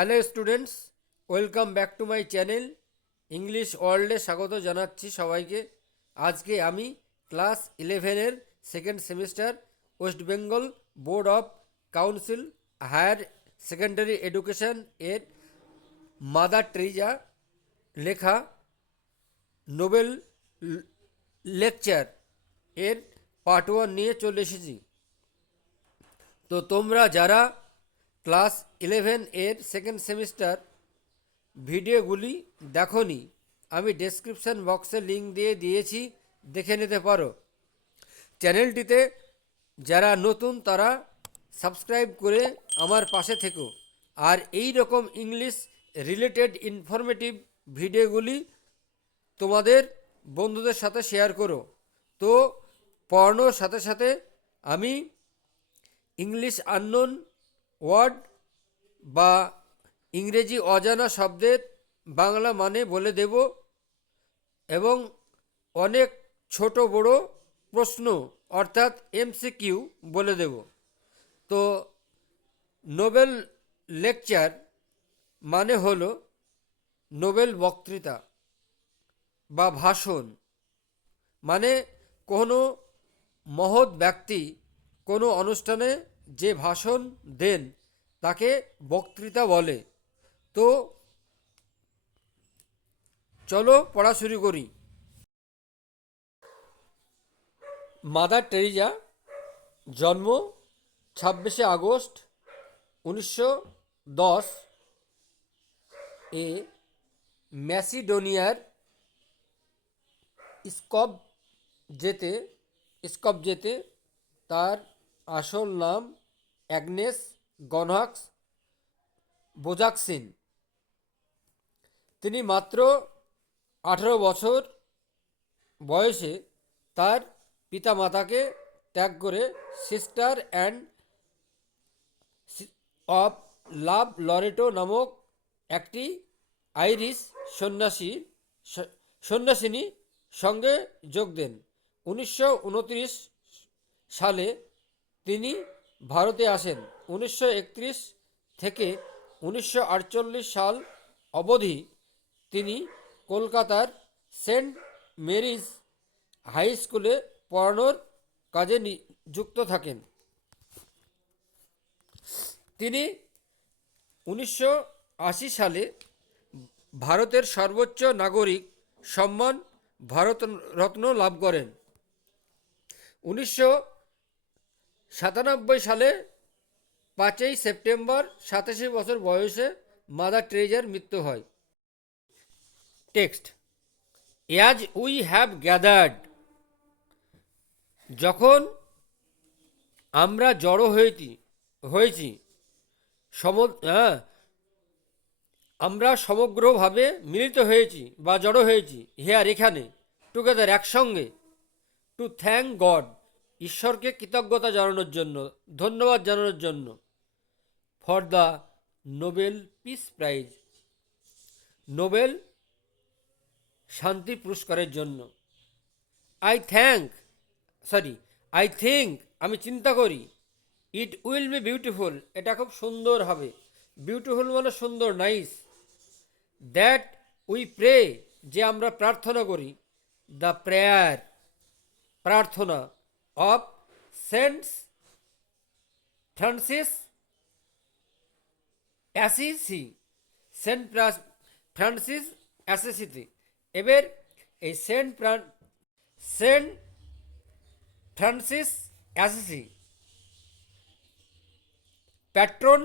Hello students, welcome back to my channel English ওয়ার্ল্ডে স্বাগত জানাচ্ছি সবাইকে। আজকে আমি ক্লাস 11-এর second semester West Bengal board of council higher secondary education এর মাদার টেরিজা লেখা নোবেল লেকচার এর পার্ট 1 নিয়ে চলে এসেছি। তো তোমরা যারা ক্লাস 11 এর সেকেন্ড সেমিস্টার ভিডিওগুলি দেখোনি, আমি ডেসক্রিপশন বক্সে লিঙ্ক দিয়ে দিয়েছি, দেখে নিতে পারো। চ্যানেলটিতে যারা নতুন তারা সাবস্ক্রাইব করে আমার পাশে থেকো, আর এই রকম ইংলিশ রিলেটেড ইনফরমেটিভ ভিডিওগুলি তোমাদের বন্ধুদের সাথে শেয়ার করো। তো পড়ানোর সাথে সাথে আমি ইংলিশ আননোন ওয়ার্ড বা ইংরেজি অজানা শব্দের বাংলা মানে বলে দেব এবং অনেক ছোট বড় প্রশ্ন অর্থাৎ এমসিকিউ বলে দেব। তো নোবেল লেকচার মানে হলো নোবেল বক্তৃতা বা ভাষণ, মানে কোনো মহৎ ব্যক্তি কোনো অনুষ্ঠানে যে ভাষণ দেন তাকে বক্তৃতা বলে। তো চলো পড়া শুরু করি। মাদার টেরিজা জন্ম 26শে আগস্ট 1910 এ ম্যাসিডোনিয়ার স্কপজেতে। তার আসল নাম অ্যাগনেস গনহাক্স বোজাকসিন। তিনি মাত্র 18 বছর বয়সে তার পিতামাতাকে ত্যাগ করে sister and of love Loreto নামক একটি আইরিশ সন্ন্যাসিনী সঙ্গে যোগ দেন। 1929 সালে তিনি ভারতে আসেন। 1931 থেকে 1948 সাল অবধি তিনি কলকাতার সেন্ট মেরিজ হাই স্কুলে পড়ানোর কাজে যুক্ত থাকেন। তিনি 1980 সালে ভারতের সর্বোচ্চ নাগরিক সম্মান ভারতরত্ন লাভ করেন। 1997 সালে 5ই সেপ্টেম্বর 87 বছর বয়সে মাদার টেরিজার মৃত্যু হয়। Text, as we have gathered, যখন আমরা জড়ো হয়েছি আমরা সমগ্রভাবে মিলিত হয়েছি বা জড়ো হয়েছি হিয়ার এখানে, টুগেদার একসঙ্গে, টু থ্যাঙ্ক গড, ঈশ্বরকে কৃতজ্ঞতা জানানোর জন্য, ধন্যবাদ জানানোর জন্য, for the Nobel peace prize, Nobel শান্তি পুরস্কারের জন্য। আই থিঙ্ক, আমি চিন্তা করি, ইট উইল বি বিউটিফুল, এটা খুব সুন্দর হবে। বিউটিফুল মানে সুন্দর, নাইস। দ্যাট উই প্রে, যে আমরা প্রার্থনা করি, দ্য প্রেয়ার, প্রার্থনা, of Saint Francis Assisi, Saint Francis অ্যাসিসিতে। এবার এই Saint Francis Assisi, patron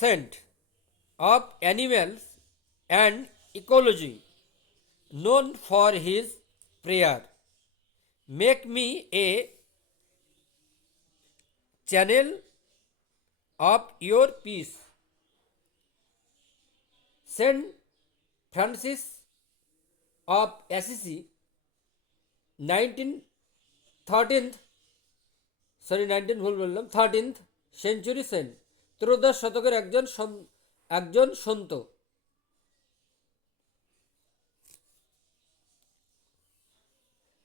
saint of animals and ecology, known for his prayer, make me a channel of your peace. Saint Francis of Assisi, 13th century saint, ত্রয়োদশ শতকের একজন সন্ত।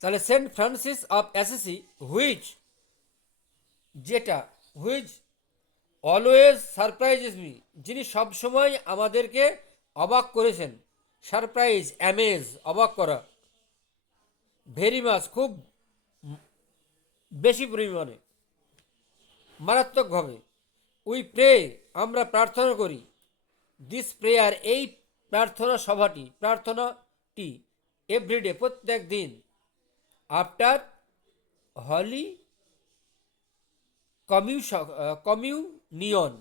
তাহলে Saint Francis of Assisi, which always surprises me, যিনি সবসময় আমাদেরকে অবাক করেছেন। সারপ্রাইজ, অ্যামেজ, অবাক করা। ভেরি মাচ, খুব বেশি পরিমাণে, মারাত্মকভাবে। উই প্রে, আমরা প্রার্থনা করি। দিস প্রেয়ার, এই প্রার্থনা সভাটি, প্রার্থনাটি, এভরিডে, প্রত্যেক দিন। আফটার হলি কমিউনিয়ন,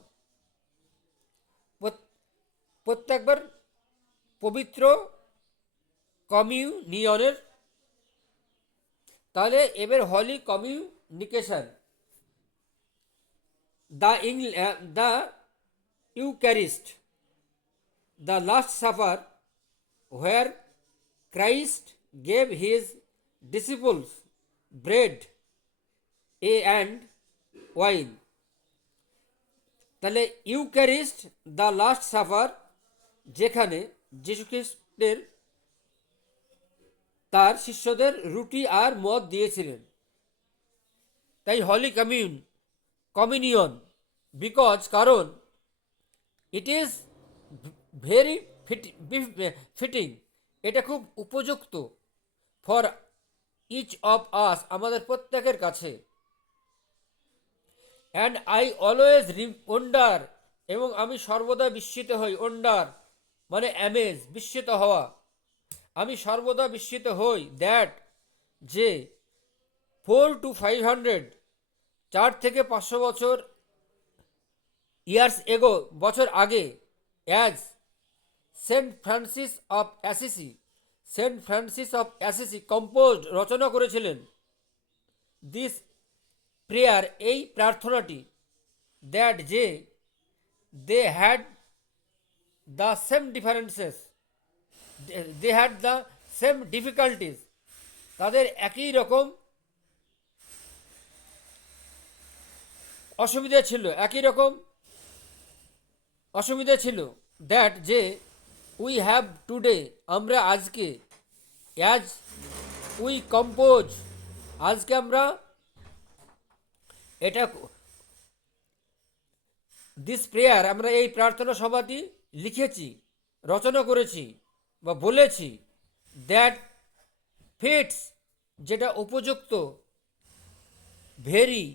প্রত্যেকবার পবিত্র কমিউনিয়নের, তাহলে এবার holy communication, the Eucharist, the last supper, where Christ gave his disciples bread and wine. তাহলে ইউক্যারিস্ট, দ্য লাস্ট সাফার, যেখানে যীশুখ্রিস্টের তার শিষ্যদের রুটি আর মদ দিয়েছিলেন। তাই হলি কমিউনিয়ন, বিকজ, কারণ, ইট ইজ ভেরি ফিটিং, এটা খুব উপযুক্ত, ফর ইচ অফ আস, আমাদের প্রত্যেকের কাছে। অ্যান্ড আই অলওয়েজ ওন্ডার, এবং আমি সর্বদা বিস্মিত হই। ওন্ডার মানে অ্যামেজ, বিস্মিত হওয়া। আমি সর্বদা বিস্মিত হই, দ্যাট, যে 400 to 500, 4 থেকে 500 বছর, ইয়ার্স এগো, বছর আগে, as Saint Francis of Assisi composed, রচনা করেছিলেন, দিস প্রেয়ার, এই প্রার্থনাটি, দ্যাট, যে, they had the same differences, they had the same difficulties, তাদের একই রকম অসুবিধা ছিল, একই রকম অসুবিধা ছিল, দ্যাট, যে, উই হ্যাভ টুডে, আমরা আজকে, অ্যাজ উই কম্পোজ, আজকে আমরা এটা, দিস প্রেয়ার, আমরা এই প্রার্থনা সভাটি লিখেছি, রচনা করেছি বা বলেছি, দ্যাট ফিটস, যেটা উপযুক্ত, ভেরি,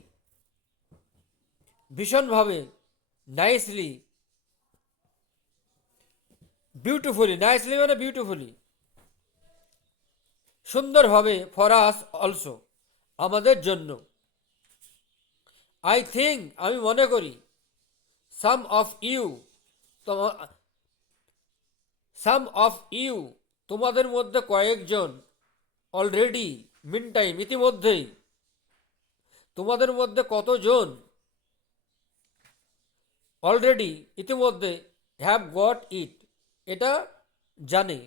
ভীষণভাবে, নাইসলি, বিউটিফুলি, নাইসলি মানে বিউটিফুলি, সুন্দরভাবে, ফর আস অলসো, আমাদের জন্য। আই থিঙ্ক, আমি মনে করি, সাম অফ ইউ, তোমাদের মধ্যে কয়েকজন, অলরেডি, মিন টাইম, ইতিমধ্যেই, তোমাদের মধ্যে কতজন, অলরেডি, ইতিমধ্যে, হ্যাভ গট ইট, এটা জানে।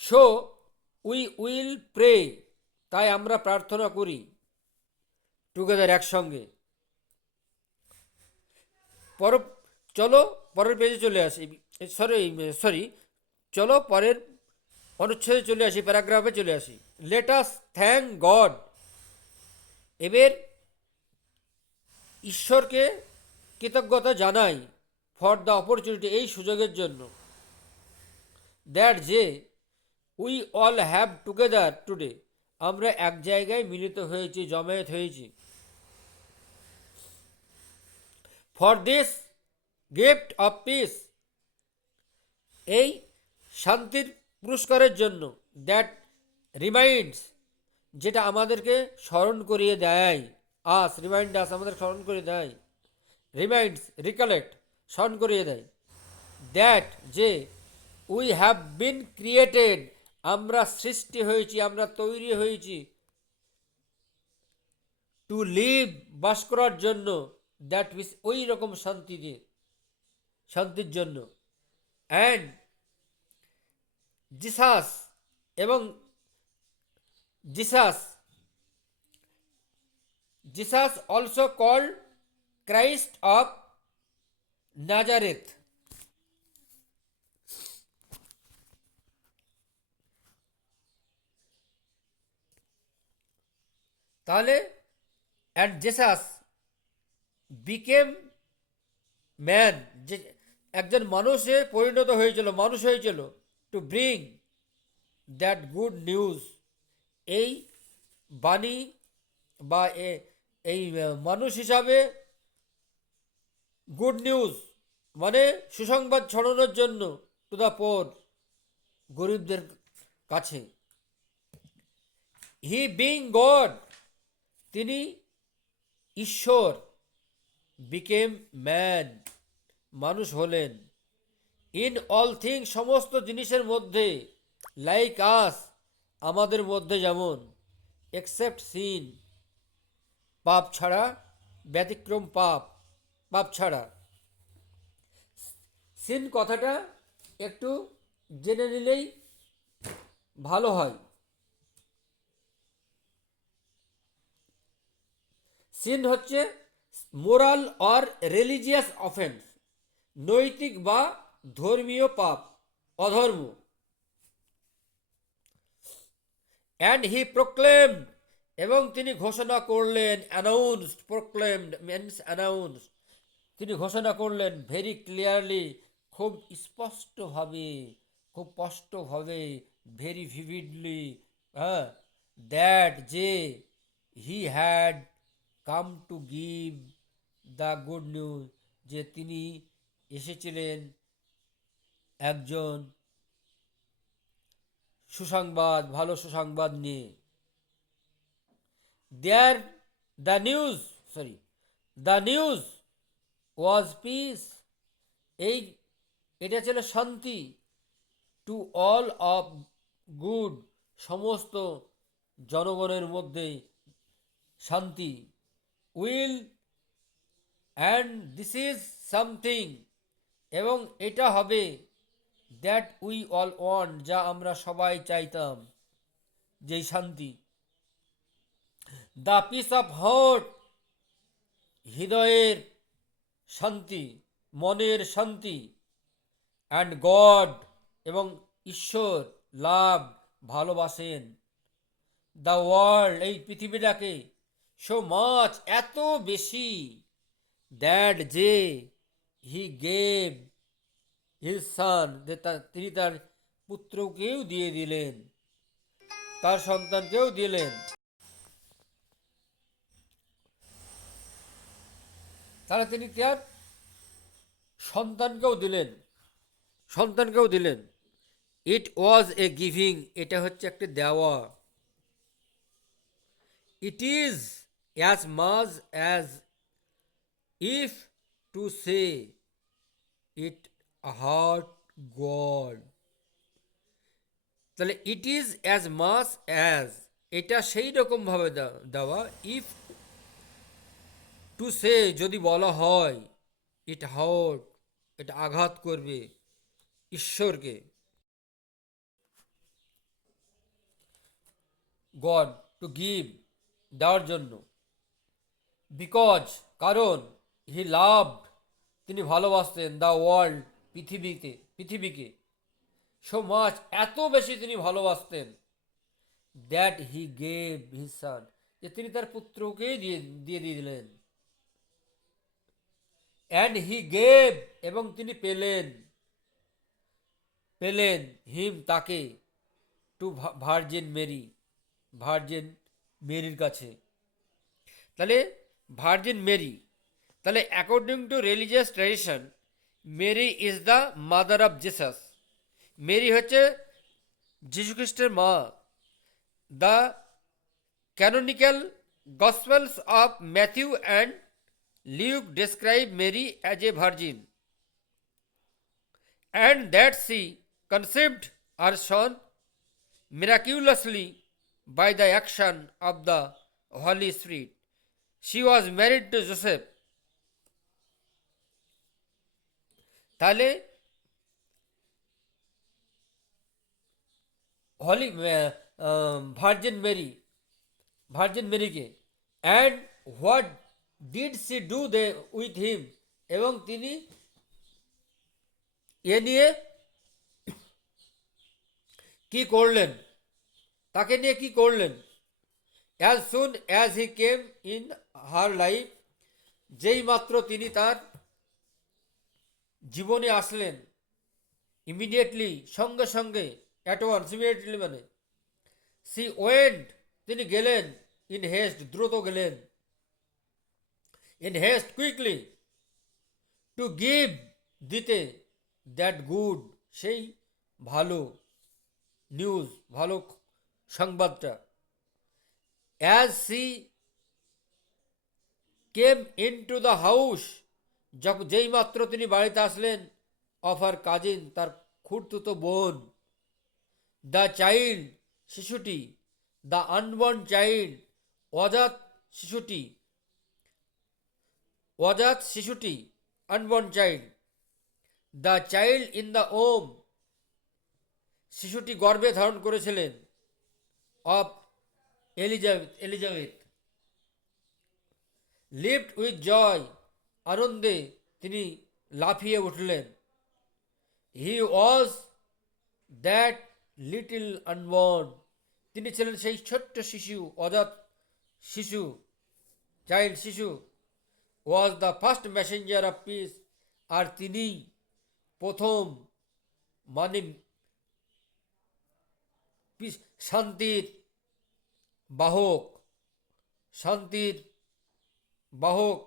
সো উই উইল প্রে, তাই আমরা প্রার্থনা করি, টুগেদার, একসঙ্গে। পর চলো পরের পেজে চলে আসি, সরি, চলো পরের অনুচ্ছেদে চলে আসি, প্যারাগ্রাফে চলে আসি। লেট আস থ্যাংক গড, এবার ঈশ্বরকে কৃতজ্ঞতা জানাই, ফর দ্য অপরচুনিটি, এই সুযোগের জন্য, দ্যাট, যে, we all have together today, আমরা এক জায়গায় মিলিত হয়েছি, জমায়েত হয়েছি, for this gift of piece, এই শান্তির পুরস্কারের জন্য, দ্যাট রিমাইন্ডস, যেটা আমাদেরকে স্মরণ করিয়ে দেয়, রিমাইন্ড আস, আমাদের স্মরণ করে দেয়, রিমাইন্ডস, রিকালেক্ট, স্মরণ করিয়ে দেয়, দ্যাট, যে, উই হ্যাভ বিন ক্রিয়েটেড, আমরা সৃষ্টি হয়েছি, আমরা তৈরি হয়েছি, টু লিভ, বাস করার জন্য, দ্যাট মিস, ওই রকম শান্তির জন্য, অ্যান্ড জিসাস, এবং Jesus also called Christ of Nazareth. তাহলে অ্যান্ড জেসাস বিকেম ম্যান, যে একজন মানুষে পরিণত হয়েছিল, মানুষ হয়েছিল, to bring that good news, এই বাণী বা এই মানুষ হিসাবে গুড নিউজ মানে সুসংবাদ ছড়ানোর জন্য, টু দ্য পোর, গরিবদের কাছে। হি বিং গড, তিনি ঈশ্বর, বিকেম ম্যান, মানুষ হলেন, ইন অল থিং, সমস্ত জিনিসের মধ্যে, লাইক আস, আমাদের মধ্যে যেমন, এক্সেপ্ট সিন, পাপ ছাড়া, ব্যতিক্রম পাপ, পাপ ছাড়া। সিন কথাটা একটু জেনে নিলেই ভালো হয়। সিন হচ্ছে মোরাল অর রিলিজিয়াস অফেন্স, নৈতিক বা ধর্মীয় পাপ, অধর্ম। অ্যান্ড হি প্রোক্লেমড, এবং তিনি ঘোষণা করলেন, অ্যানাউন্সড, প্রোক্লেমড মিনস অ্যানাউন্সড, তিনি ঘোষণা করলেন ভেরি ক্লিয়ারলি, খুব স্পষ্টভাবে, খুব স্পষ্টভাবে, ভেরি ভিভিডলি, হ্যাঁ, দ্যাট, যে, he had come to give the good news, যে তিনি এসেছিলেন একজন সুসংবাদ, ভালো সুসংবাদ নিয়ে। There the news, sorry, the news was peace, এই এটা ছিল শান্তি, টু অল অফ গুড, সমস্ত জনগণের মধ্যে শান্তি, will, and this is something, এবং এটা হবে, দ্যাট উই অল ওয়ান্ট, যা আমরা সবাই চাইতাম, যেই শান্তি। দ্য পিস অফ হার্ট, হৃদয়ের শান্তি, মনের শান্তি, অ্যান্ড গড, এবং ঈশ্বর, লাভ, ভালোবাসেন, দ্য ওয়ার্ল্ড, এই পৃথিবীটাকে, সো মাচ, এত বেশি, দ্যাট, যে, হি গেভ হিজ সান, তিনি তার পুত্রকেও দিয়ে দিলেন, তার সন্তানকেও দিলেন। তাহলে তিনি তার সন্তানকেও দিলেন, সন্তানকেও দিলেন। ইট ওয়াজ এ গিভিং, এটা হচ্ছে একটা দেওয়া। It is as much as if to say it hurt God, তাহলে it is as much as, এটা সেই রকমভাবে দেওয়া, ইফ টু সে, যদি বলা হয়, ইট হার্ট, এটা আঘাত করবে ঈশ্বরকে, গড, টু গিভ, দেওয়ার জন্য, বিকজ, কারণ, হি লাভড, তিনি ভালোবাসতেন, দ্য ওয়ার্ল্ড, পৃথিবীকে, সো মাচ, এত বেশি তিনি ভালোবাসতেন, that he gave his son, যে তিনি তার পুত্রকেই দিয়ে দিলেন, অ্যান্ড হি গেভ, এবং তিনি পেলেন হিম, তাকে, টু ভার্জিন মেরি, ভার্জিন মেরির কাছে। তাহলে ভার্জিন মেরি, তাহলে according to religious tradition, Mary is the mother of Jesus, Mary হচ্ছে যীশুখ্রিস্টের মা। The canonical gospels of Matthew and Luke describe Mary as a virgin, and that she conceived her son miraculously by the action of the Holy Spirit. She was married to Joseph. তাহলে Holy Virgin মেরিকে, and what did she do they with him, এবং তিনি এ নিয়ে কি করলেন, তাকে নিয়ে কি করলেন, as soon as he came in her life, যেই মাত্র তিনি তার জীবনে আসলেন, ইমিডিয়েটলি সঙ্গে সঙ্গে, অ্যাট ওয়ান্স ইমিডিয়েটলি মানে, সি ওয়েন্ট তিনি গেলেন, ইন হেস্ট দ্রুত গেলেন, in haste quickly, to give দিতে, দ্যাট গুড সেই ভালো নিউজ, ভালো সংবাদটা। As she came in to the house, যখন যেই মাত্র তিনি বাড়িতে আসলেন, অফ আর কাজিন তার খুড়তুতো বোন, দ্য চাইল্ড শিশুটি, দ্য আনবর্ন চাইল্ড অজাত শিশুটি, অজাত শিশুটি, unborn child, the child in the womb শিশুটি গর্ভে ধারণ করেছিলেন, of Elizabeth leaped with joy আনন্দে তিনি লাফিয়ে উঠলেন। He was that little unborn তিনি ছিলেন সেই ছোট্ট শিশু, অজাত শিশু, চাইল্ড শিশু। Was the first messenger of peace আর তিনি প্রথম মানে শান্তির বাহক, শান্তির বাহক।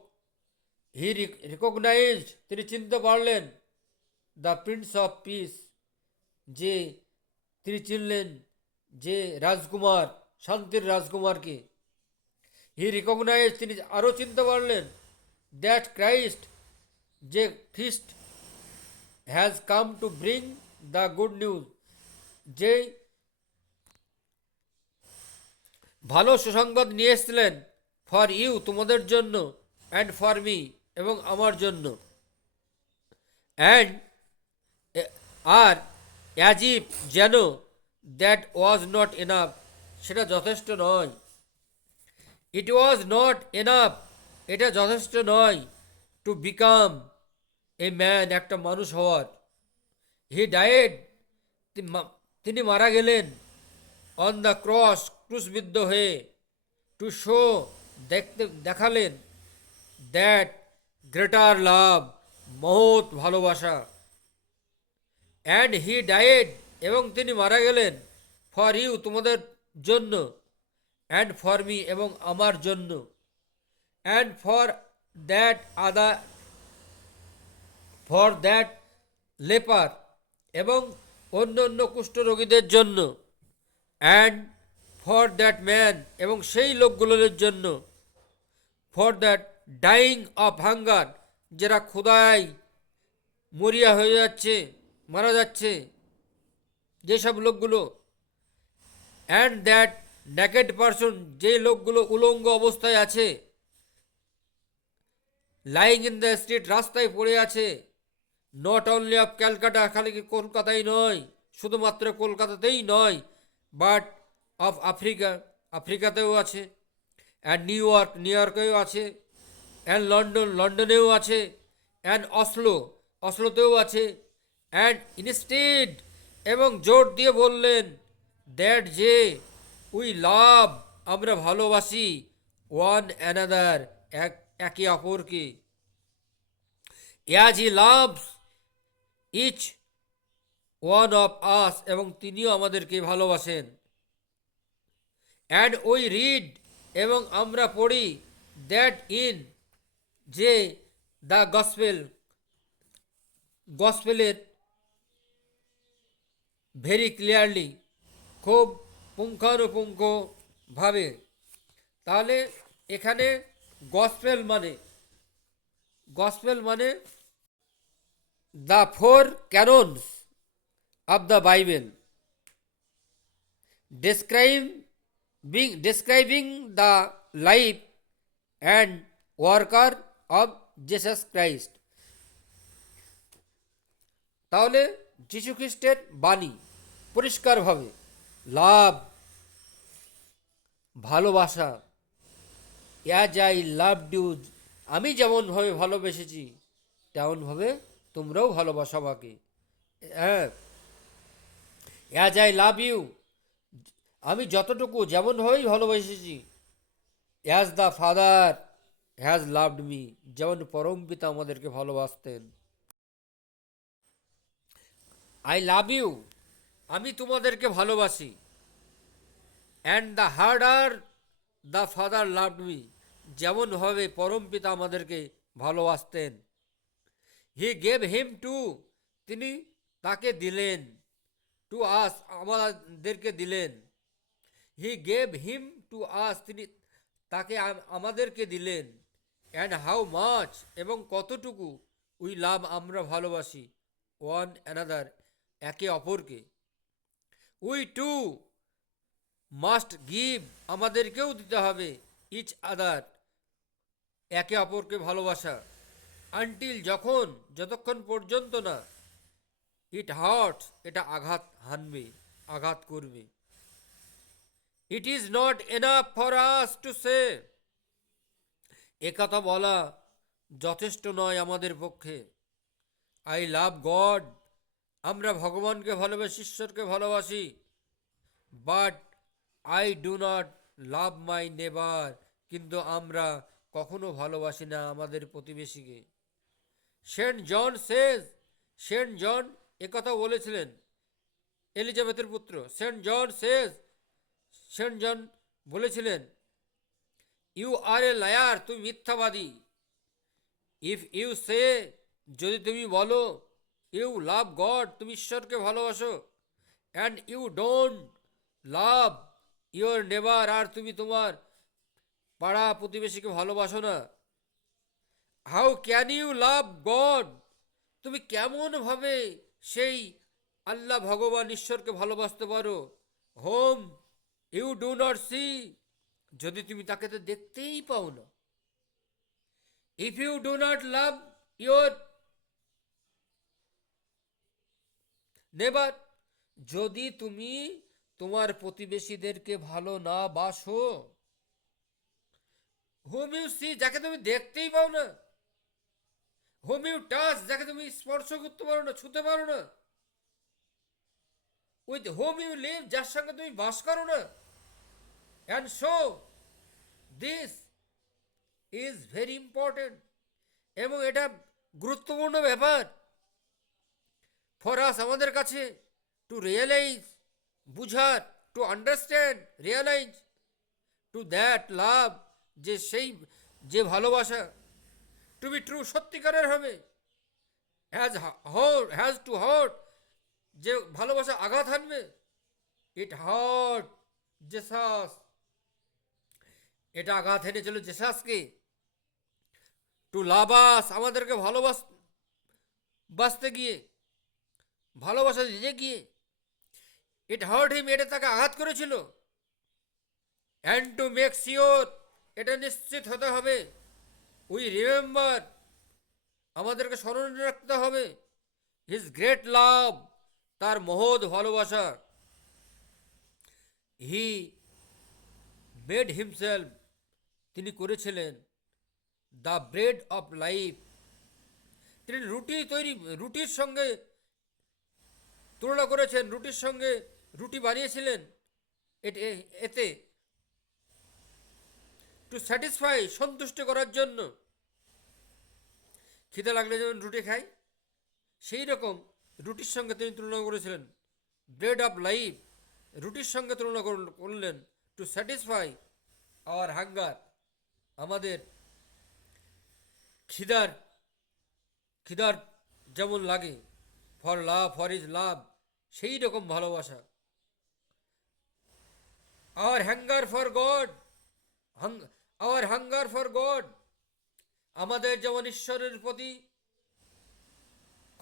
হি রিকগনাইজড তিনি চিনতে পারলেন, দ্য প্রিন্স অফ পিস যে তিনি চিনলেন যে রাজকুমার, শান্তির রাজকুমারকে। হি রিকগনাইজ তিনি আরও চিনতে পারলেন, দ্যাট ক্রাইস্ট যে খ্রিস্ট has come to bring the good news যে ভালো সুসংবাদ নিয়ে এসেছিলেন, ফর ইউ তোমাদের জন্য, অ্যান্ড ফর মি এবং আমার জন্য। অ্যান্ড আর অ্যাজিপ যেন, দ্যাট ওয়াজ নট এনাফ সেটা যথেষ্ট নয়, ইট ওয়াজ নট এনাফ এটা যথেষ্ট নয়, টু বিকাম এ ম্যান একটা মানুষ হওয়ার। হি ডায়েড তিনি মারা গেলেন, অন দ্য ক্রস ক্রুশবিদ্ধ হয়ে, টু শো দেখালেন, দ্যাট গ্রেটার লাভ মহৎ ভালোবাসা। অ্যান্ড হি ডায়েড এবং তিনি মারা গেলেন, ফর ইউ তোমাদের জন্য, অ্যান্ড ফর মি এবং আমার জন্য, and for that other, for that leper এবং অন্য অন্য কুষ্ঠরোগীদের জন্য, অ্যান্ড ফর দ্যাট ম্যান এবং সেই লোকগুলোর জন্য, for that dying of hunger যারা ক্ষুধায় মরিয়া হয়ে যাচ্ছে, মারা যাচ্ছে যেসব লোকগুলো, অ্যান্ড দ্যাট নেকেড পারসন যে লোকগুলো উলঙ্গ অবস্থায় আছে, লাইং ইন দ্য স্ট্রিট রাস্তায় পড়ে আছে, নট অনলি অফ ক্যালকাটা খালি কলকাতায় নয়, শুধুমাত্র কলকাতাতেই নয়, বাট অফ আফ্রিকা আফ্রিকাতেও আছে, অ্যান্ড নিউ ইয়র্ক নিউ ইয়র্কেও আছে, অ্যান্ড লন্ডন লন্ডনেও আছে, অ্যান্ড অসলো অসলোতেও আছে, অ্যান্ড ইনস্টেড এবং জোর দিয়ে বললেন, দ্যাট যে উই লাভ আমরা ভালোবাসি, ওয়ান অ্যানাদার একে অপরকে, as he loves each one of us এবং তিনিও আমাদেরকে ভালোবাসেন। অ্যান্ড উই রিড এবং আমরা পড়ি, দ্যাট ইন যে দ্য গসপেলের ভেরি ক্লিয়ারলি খুব পুঙ্খানুপুঙ্খভাবে। তাহলে এখানে গসপেল মানে the four canons of the Bible, describing the life and worker of Jesus Christ। তাহলে যীশু খ্রিস্টের বাণী পরিষ্কারভাবে লাভ ভালোবাসা, অ্যাজ আই লাভড ইউ আমি যেমনভাবে ভালোবেসেছি তেমনভাবে তোমরাও ভালোবাসো আমাকে। হ্যাঁ, অ্যাজ আই লাভ ইউ আমি যতটুকু যেমনভাবেই ভালোবেসেছি as the father has loved me, যেমন পরম পিতা আমাদেরকে ভালোবাসতেন। আই লাভ ইউ, আমি তোমাদেরকে ভালোবাসি। And the harder the father loved me, যেমনভাবে পরম পিতা আমাদেরকে ভালোবাসতেন। হি গেভ হিম টু, তিনি তাকে দিলেন। টু আস, আমাদেরকে দিলেন। He gave him to us, তিনি তাকে আমাদেরকে দিলেন। অ্যান্ড হাউ মাচ, এবং কতটুকু, উই লাভ, আমরা ভালোবাসি। ওয়ান অ্যানাদার, একে অপরকে। উই টু মাস্ট গিভ, আমাদেরকেও দিতে হবে। ইচ আদার, একে অপরকে ভালোবাসা। আনটিল, যতক্ষণ পর্যন্ত না, ইট হার্টস, এটা আঘাত হানবে, আঘাত করবে। It is not enough for us to say, একথা বলা যথেষ্ট নয় আমাদের পক্ষে। আই লাভ গড, আমরা ভগবানকে ভালোবাসি, ঈশ্বরকে ভালোবাসি। বাট আই ডু নট লাভ মাই নেবার, কিন্তু আমরা কখনো ভালোবাসি না আমাদের প্রতিবেশীকে। সেন্ট জন সেজ, সেন্ট জন একথা বলেছিলেন, এলিজাবেথের পুত্র সেন্ট জন সেজ, সেন্ট জন বলেছিলেন, ইউ আর এ লায়ার, তুমি মিথ্যাবাদী। ইফ ইউ সে, যদি তুমি বলো, ইউ লাভ গড, তুমি ঈশ্বরকে ভালোবাসো, and you don't love your neighbour, আর তুমি তোমার পাড়া প্রতিবেশীকে ভালোবাসো না। How can you love God, তুমি কেমনভাবে সেই আল্লাহ ভগবান ঈশ্বরকে ভালোবাসতে পারো। Whom you do not see, যদি তুমি তাকে তো দেখতেই পাও না। If you do not love your neighbour, যদি তুমি তোমার প্রতিবেশীদেরকে ভালো না বাসো। হোম ইউ সি, যাকে তুমি দেখতেই পাও না। হোম ইউ টাচ, যাকে তুমি স্পর্শ করতে পারো না, ছুতে পারো না। উইথ হোম ইউ লিভ, যার সঙ্গে তুমি বাস করো না। And so this is very important, এবং এটা গুরুত্বপূর্ণ ব্যাপার। ফর আস, আমাদের কাছে, টু রিয়েলাইজ, বুঝার, to understand, realise, to that love, যে সেই, যে ভালোবাসা, টু বি ট্রু, সত্যিকারের হবে। হ্যাজ টু হার্ট, যে ভালোবাসা আঘাত হানবে। ইট হার্ট জেসাস, এটা আঘাত হেনেছিল জেসাসকে। টু লাভ আস, আমাদেরকে বাসতে গিয়ে, ভালোবাসা দিতে গিয়ে। ইট হার্ট হিম, এটা তাকে আঘাত করেছিল। অ্যান্ড টু মেক শিওর, এটা নিশ্চিত হতে হবে। উই রিমেম্বার, আমাদেরকে স্মরণে রাখতে হবে। হিজ গ্রেট লাভ, তার মহৎ ভালোবাসা। হি মেড হিমসেলফ, তিনি করেছিলেন দ্য ব্রেড অফ লাইফ, তিনি রুটির সঙ্গে তুলনা করেছেন, রুটির সঙ্গে রুটি বানিয়েছিলেন এতে, টু স্যাটিসফাই, সন্তুষ্ট করার জন্য। খিদে লাগলে যেমন রুটি খাই, সেই রকম রুটির সঙ্গে তিনি তুলনা করেছিলেন। ব্রেড অফ লাইফ, রুটির সঙ্গে তুলনা করলেন। টু স্যাটিসফাই আওয়ার হাঙ্গার, আমাদের খিদার খিদার যেমন লাগে। ফর ইজ লাভ, সেই রকম ভালোবাসা। Our hunger for God, our hunger for God, আমাদের যেমন ঈশ্বরের প্রতি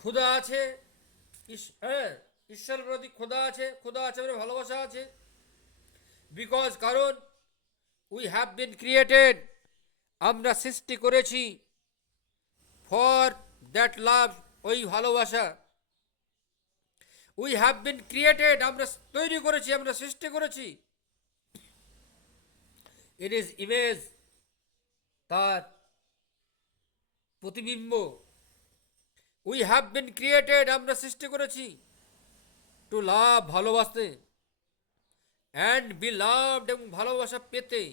ক্ষুধা আছে, হ্যাঁ, ঈশ্বরের প্রতি ক্ষুধা আছে মানে ভালোবাসা আছে। বিকজ, কারণ, উই হ্যাভ বিন ক্রিয়েটেড, আমরা সৃষ্টি করেছি। ফর দ্যাট লাভ, ওই ভালোবাসা। উই হ্যাভ বিন ক্রিয়েটেড, আমরা তৈরি করেছি, আমরা সৃষ্টি করেছি। ইট ইজ ইমেজ, তার প্রতিবিম্ব। উই হ্যাভ বিন ক্রিয়েটেড, আমরা সৃষ্টি করেছি। টু লাভ, ভালোবাসতে। অ্যান্ড বি লাভড, এবং ভালোবাসা পেতে।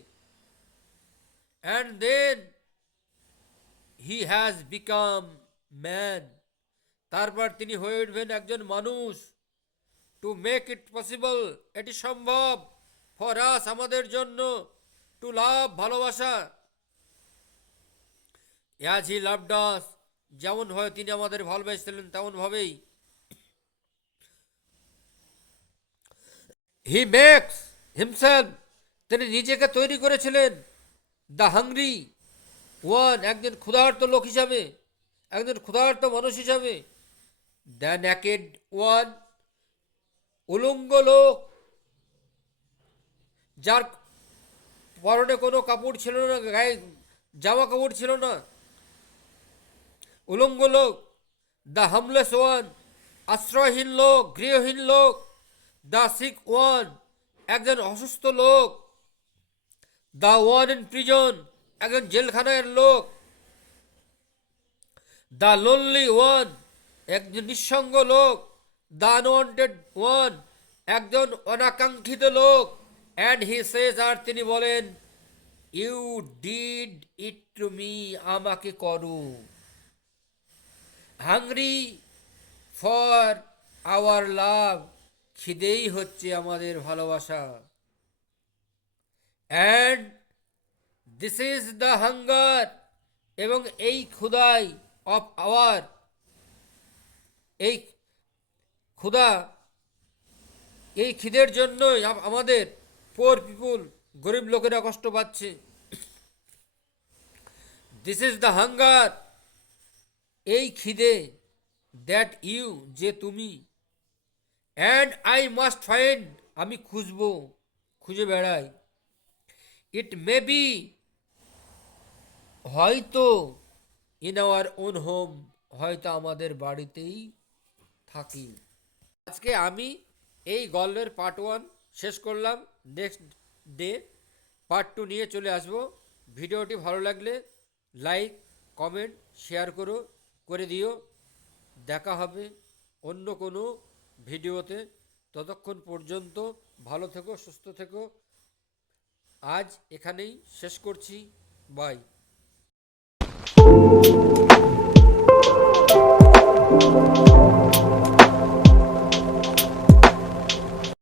and then he has become man. তারপর তিনি হয়ে উঠবেন একজন মানুষ। টু মেক ইট পসিবল, এটি সম্ভব। ফর আস, আমাদের জন্য। টু লাভ, ভালোবাসা। অ্যাজ হি লাভড আস, যেমন হয় তিনি আমাদের ভালোবেসেছিলেন তেমনভাবেই। হি মেক্স হিমসেলফ, তিনি নিজেকে তৈরি করেছিলেন। দ্য হাংরি ওয়ান, একজন ক্ষুধার্ত লোক হিসাবে, একজন ক্ষুধার্ত মানুষ হিসাবে। দ্য নেকেড ওয়ান, উলঙ্গ লোক, যার পরনে কোনো কাপড় ছিল না, গায়ে জামা কাপড় ছিল না, উলঙ্গ লোক। দ্য হামলেস ওয়ান, আশ্রয়হীন লোক, গৃহহীন লোক। দ্য সিক ওয়ান, একজন অসুস্থ লোক। দ্য ওয়ান ইন প্রিজন, একজন জেলখানার লোক। দ্য লোনলি ওয়ান, একজন নিঃসঙ্গ লোক। দ্য আনওয়ান্টেড ওয়ান, একজন অনাকাঙ্ক্ষিত লোক। অ্যান্ড হি সেজ, আর তিনি বলেন, you did it to me, আমাকে করো। হাংরি ফর আওয়ার লাভ, খিদেই হচ্ছে আমাদের ভালোবাসা। And this is the hunger, এবং এই ক্ষুধাই অফ আওয়ার, এই ক্ষুধা, এই খিদের জন্যই আমাদের পোর পিপুল, গরিব লোকেরা কষ্ট পাচ্ছে। দিস ইজ দ্য হাঙ্গার, এই খিদে। দ্যাট ইউ, যে তুমি। অ্যান্ড আই মাস্ট ফাইন্ড, আমি খুঁজবো, খুঁজে বেড়াই। ইট মে বি, হয়তো। ইন আওয়ার ওন হোম, হয়তো আমাদের বাড়িতেই থাকি। আজকে আমি এই গল্পের পার্ট 1 শেষ করলাম। নেক্সট ডে পার্ট 2 নিয়ে চলে আসব। ভিডিওটি ভালো লাগলে লাইক, কমেন্ট, শেয়ার করে দিও। দেখা হবে অন্য কোনো ভিডিওতে। ততক্ষণ পর্যন্ত ভালো থেকো, সুস্থ থেকো। আজ এখানেই শেষ করছি। বাই।